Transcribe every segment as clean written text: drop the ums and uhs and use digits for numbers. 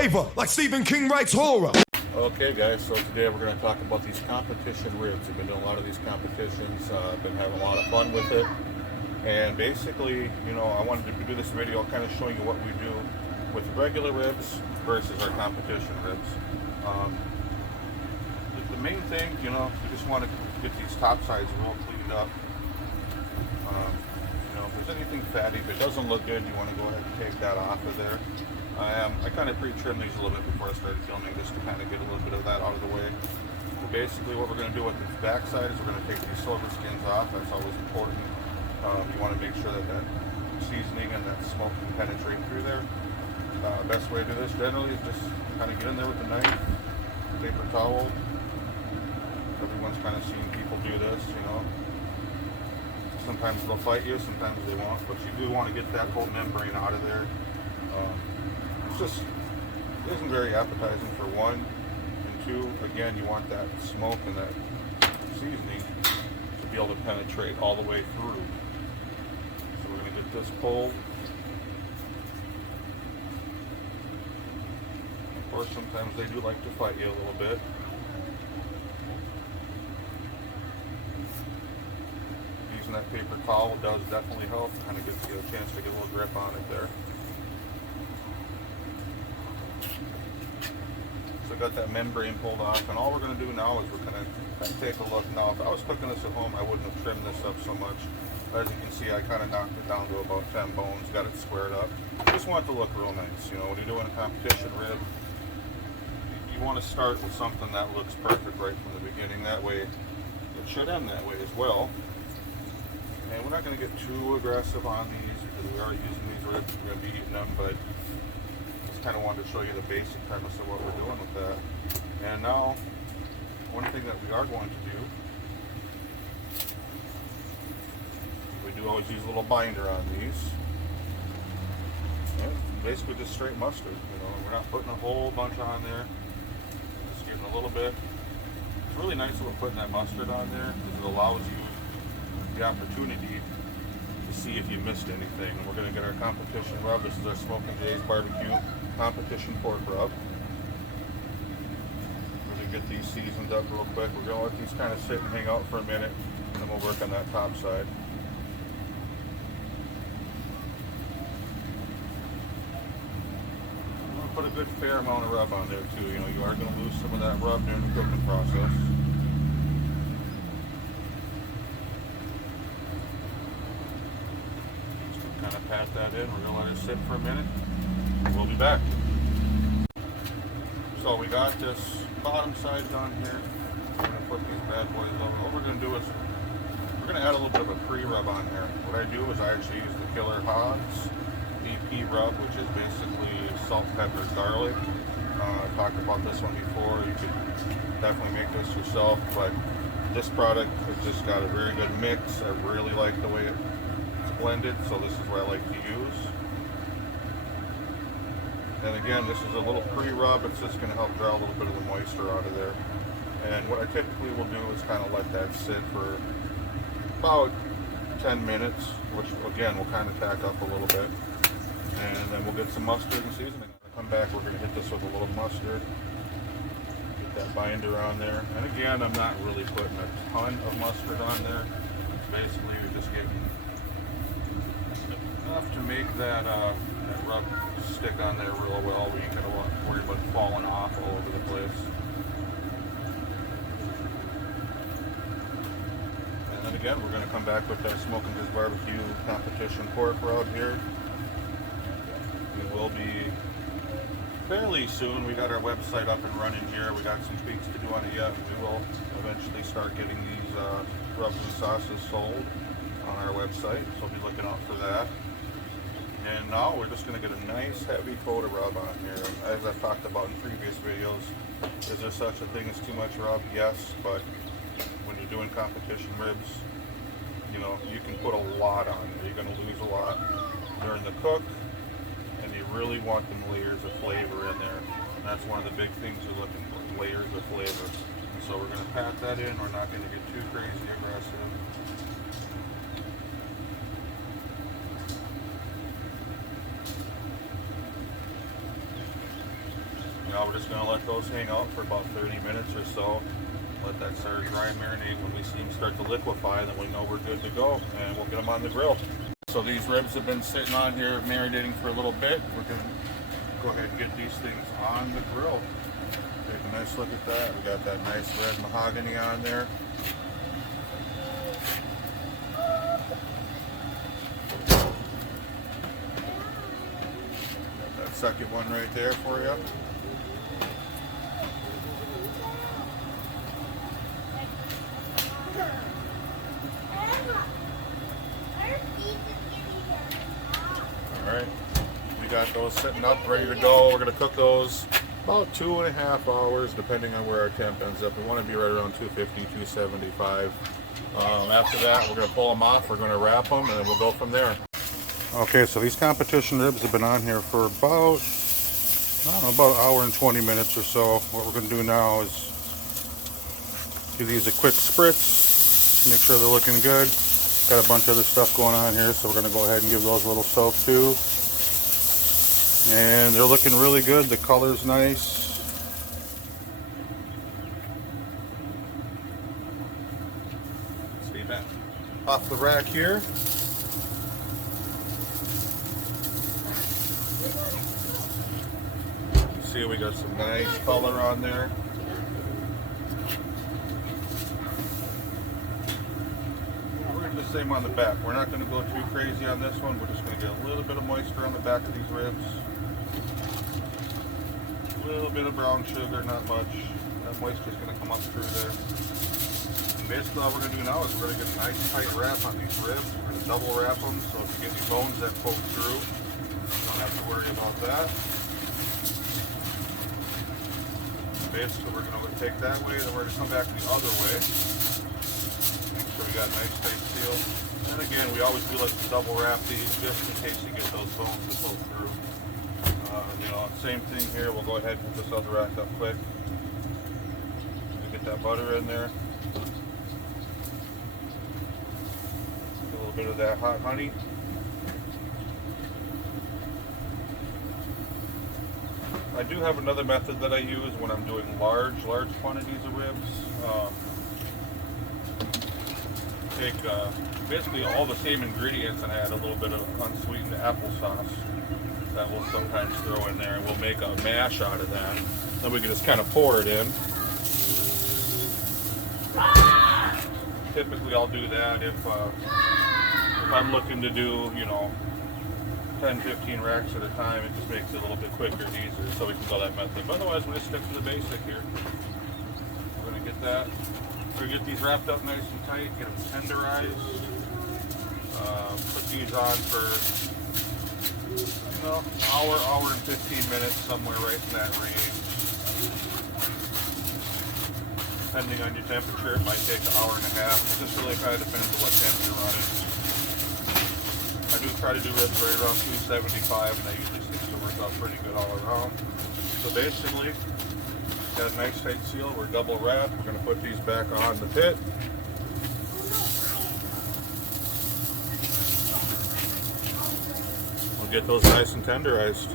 flavor, like Stephen King writes horror. Okay guys, so today we're going to talk about these competition ribs. We've been doing a lot of these competitions, been having a lot of fun with it. And basically, you know, I wanted to do this video kind of showing you what we do with regular ribs versus our competition ribs. The main thing, you know, we just want to get these top sides real cleaned up. You know, if there's anything fatty, if it doesn't look good, you want to go ahead and take that off of there. I kind of pre-trimmed these a little bit before I started filming, just to kind of get a little bit of that out of the way. But basically what we're going to do with this backside is we're going to take these silver skins off. That's always important. You want to make sure that that seasoning and that smoke can penetrate through there. Best way to do this generally is just kind of get in there with a knife, paper towel. Everyone's kind of seen people do this, you know. Sometimes they'll fight you, sometimes they won't, but you do want to get that whole membrane out of there. It isn't very appetizing for one, and two, again, you want that smoke and that seasoning to be able to penetrate all the way through. So we're going to get this pulled. Of course, sometimes they do like to fight you a little bit. Using that paper towel does definitely help. Kind of gives you a chance to get a little grip on it there. So got that membrane pulled off, and all we're going to do now is we're going to take a look. Now, if I was cooking this at home, I wouldn't have trimmed this up so much. As you can see, I kind of knocked it down to about 10 bones, got it squared up. Just want it to look real nice. You know, when you're doing a competition rib, you want to start with something that looks perfect right from the beginning. That way, it should end that way as well. And we're not going to get too aggressive on these because we are using these ribs. We're going to be eating them, but just kind of wanted to show you the basic premise of what we're doing with that. And now, one thing that we are going to do, we do always use a little binder on these. And basically just straight mustard. You know, we're not putting a whole bunch on there. Just getting a little bit. It's really nice that we're putting that mustard on there because it allows you the opportunity to see if you missed anything. And we're going to get our competition rub. This is our Smokin' Jay's Barbecue competition pork rub. We're going to get these seasoned up real quick. We're going to let these kind of sit and hang out for a minute, and then we'll work on that top side. I'm going to put a good fair amount of rub on there too. You know, you are going to lose some of that rub during the cooking process. Kind of pat that in. We're going to let it sit for a minute. We'll be back. So we got this bottom side done here. We're going to put these bad boys over. What we're going to do is we're going to add a little bit of a pre-rub on here. What I do is I actually use the Killer Hogs VP rub, which is basically salt, pepper, garlic. I talked about this one before. You could definitely make this yourself, but this product has just got a very good mix. I really like the way it's blended, so this is what I like to use. And again, this is a little pre-rub. It's just going to help draw a little bit of the moisture out of there. And what I typically will do is kind of let that sit for about 10 minutes, which again will kind of tack up a little bit. And then we'll get some mustard and seasoning. Come back, we're going to hit this with a little mustard. Get that binder on there. And again, I'm not really putting a ton of mustard on there. It's basically you're just getting enough to make that rub stick on there real well, where you kind of won't worry about falling off all over the place. And then again, we're going to come back with that Smokin' Jay's Barbecue competition pork rub here. It will be fairly soon. We got our website up and running here. We got some tweaks to do on it yet. We will eventually start getting these rubs and sauces sold on our website, so be looking out for that. And now we're just going to get a nice heavy coat of rub on here. As I've talked about in previous videos, is there such a thing as too much rub? Yes, but when you're doing competition ribs, you know, you can put a lot on there. You're going to lose a lot during the cook, and you really want them layers of flavor in there. And that's one of the big things you're looking for, layers of flavor. And so we're going to pat that in. We're not going to get too crazy aggressive. we're just going to let those hang out for about 30 minutes or so. Let that start dry and marinate. When we see them start to liquefy, then we know we're good to go, and we'll get them on the grill. So these ribs have been sitting on here marinating for a little bit. We're going to go ahead and get these things on the grill. Take a nice look at that. We got that nice red mahogany on there. Got that second one right there for you. Alright, we got those sitting up, ready to go. We're going to cook those about 2.5 hours, depending on where our temp ends up. We want to be right around 250, 275. After that, we're going to pull them off, we're going to wrap them, and then we'll go from there. Okay, so these competition ribs have been on here for about, I don't know, about an hour and 20 minutes or so. What we're going to do now is give these a quick spritz, make sure they're looking good. Got a bunch of other stuff going on here, so we're going to go ahead and give those a little soak too. And they're looking really good. The color's nice. See that off the rack here. See, we got some nice color on there. Same on the back. We're not going to go too crazy on this one. We're just going to get a little bit of moisture on the back of these ribs. A little bit of brown sugar, not much. That moisture is going to come up through there. And basically all we're going to do now is we're going to get a nice tight wrap on these ribs. We're going to double wrap them, so if you get any bones that poke through, you don't have to worry about that. Basically we're going to take that way, then we're going to come back the other way. So we got a nice tight seal. And again, we always do like to double wrap these just in case you get those bones to pull through. Same thing here. We'll go ahead and put this other rack up quick. Get that butter in there. Get a little bit of that hot honey. I do have another method that I use when I'm doing large quantities of ribs. Take basically all the same ingredients and add a little bit of unsweetened applesauce that we'll sometimes throw in there, and we'll make a mash out of that. Then we can just kind of pour it in. Typically I'll do that if I'm looking to do, 10-15 racks at a time. It just makes it a little bit quicker and easier, so we can go that method. But otherwise we'll just stick to the basic here. We're going to get that. We're going to get these wrapped up nice and tight, get them tenderized. Put these on for hour and 15 minutes, somewhere right in that range. Depending on your temperature, it might take an hour and a half. It just really kind of depends on what temp you're running. I do try to do ribs right around 275, and that usually seems to work out pretty good all around. So basically, got a nice tight seal. We're double wrapped. We're going to put these back on the pit. We'll get those nice and tenderized.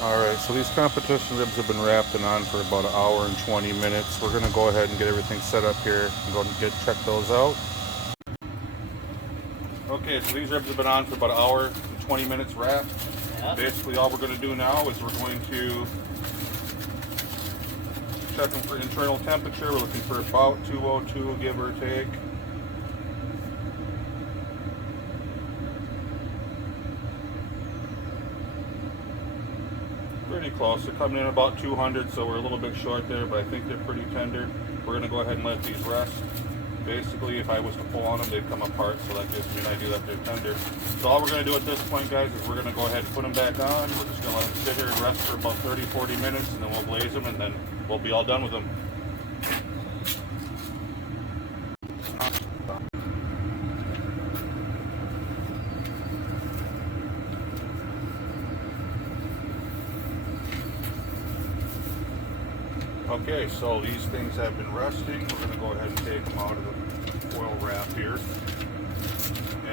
Alright, so these competition ribs have been wrapped and on for about an hour and 20 minutes. We're going to go ahead and get everything set up here and go and check those out. Okay, so these ribs have been on for about an hour and 20 minutes wrapped. Yeah. Basically all we're going to do now is we're going to check them for internal temperature. We're looking for about 202, give or take. Pretty close. They're coming in about 200, so we're a little bit short there, but I think they're pretty tender. We're going to go ahead and let these rest. Basically, if I was to pull on them, they'd come apart, so that gives me an idea that they're tender. So all we're going to do at this point, guys, is we're going to go ahead and put them back on. We're just going to let them sit here and rest for about 30-40 minutes, and then we'll glaze them, and then we'll be all done with them. Okay, so these things have been resting. We're going to go ahead and take them out of the foil wrap here.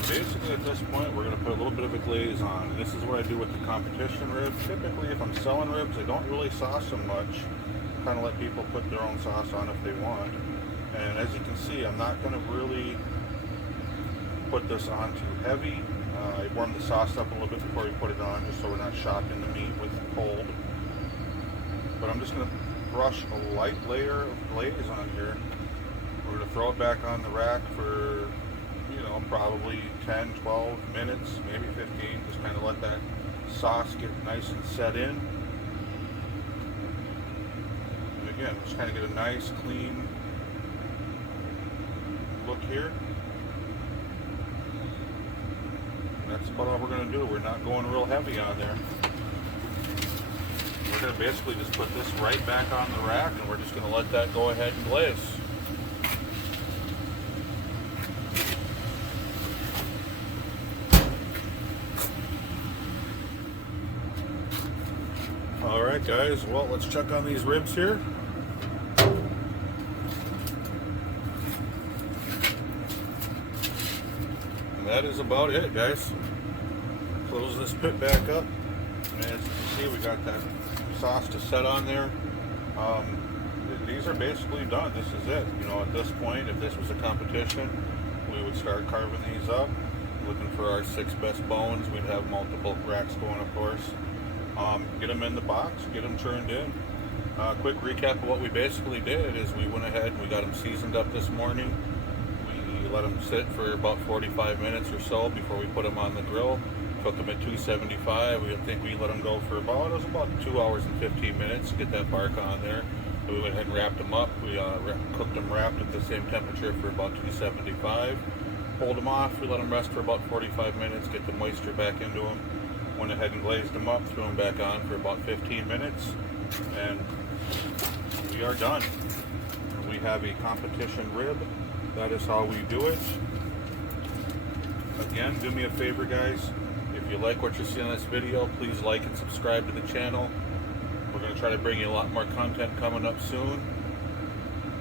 And basically at this point, we're going to put a little bit of a glaze on. This is what I do with the competition ribs. Typically, if I'm selling ribs, I don't really sauce them much. Kind of let people put their own sauce on if they want. And as you can see, I'm not going to really put this on too heavy. I warm the sauce up a little bit before we put it on, just so we're not shocking the meat with cold. But I'm just going to brush a light layer of glaze on here. We're going to throw it back on the rack for, you know, probably 10, 12 minutes, maybe 15. Just kind of let that sauce get nice and set in. And again, just kind of get a nice, clean look here. And that's about all we're going to do. We're not going real heavy on there. We're going to basically just put this right back on the rack, and we're just going to let that go ahead and glaze. Alright guys, well, let's check on these ribs here. And that is about it, guys. Close this pit back up. And as you can see, we got that sauce to set on there. These are basically done. This is it. You know, at this point, if this was a competition, we would start carving these up. Looking for our 6 best bones. We'd have multiple racks going, of course. Get them in the box, get them turned in. Quick recap of what we basically did is we went ahead and we got them seasoned up this morning. We let them sit for about 45 minutes or so before we put them on the grill. Cooked them at 275. We think we let them go for about 2 hours and 15 minutes to get that bark on there. So we went ahead and wrapped them up. We cooked them wrapped at the same temperature for about 275. Pulled them off. We let them rest for about 45 minutes, get the moisture back into them. Went ahead and glazed them up, threw them back on for about 15 minutes, and we are done. We have a competition rib. That is how we do it. Again, do me a favor, guys. If you like what you're seeing in this video, please like and subscribe to the channel. We're going to try to bring you a lot more content coming up soon.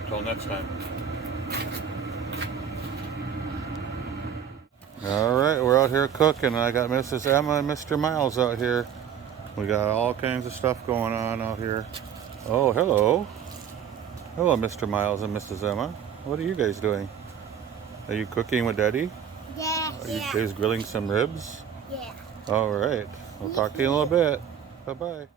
Until next time. Alright, we're out here cooking. I got Mrs. Emma and Mr. Miles out here. We got all kinds of stuff going on out here. Oh, hello. Hello, Mr. Miles and Mrs. Emma. What are you guys doing? Are you cooking with Daddy? Yeah. Are you guys grilling some ribs? Yeah. Alright. We'll talk to you in a little bit. Bye-bye.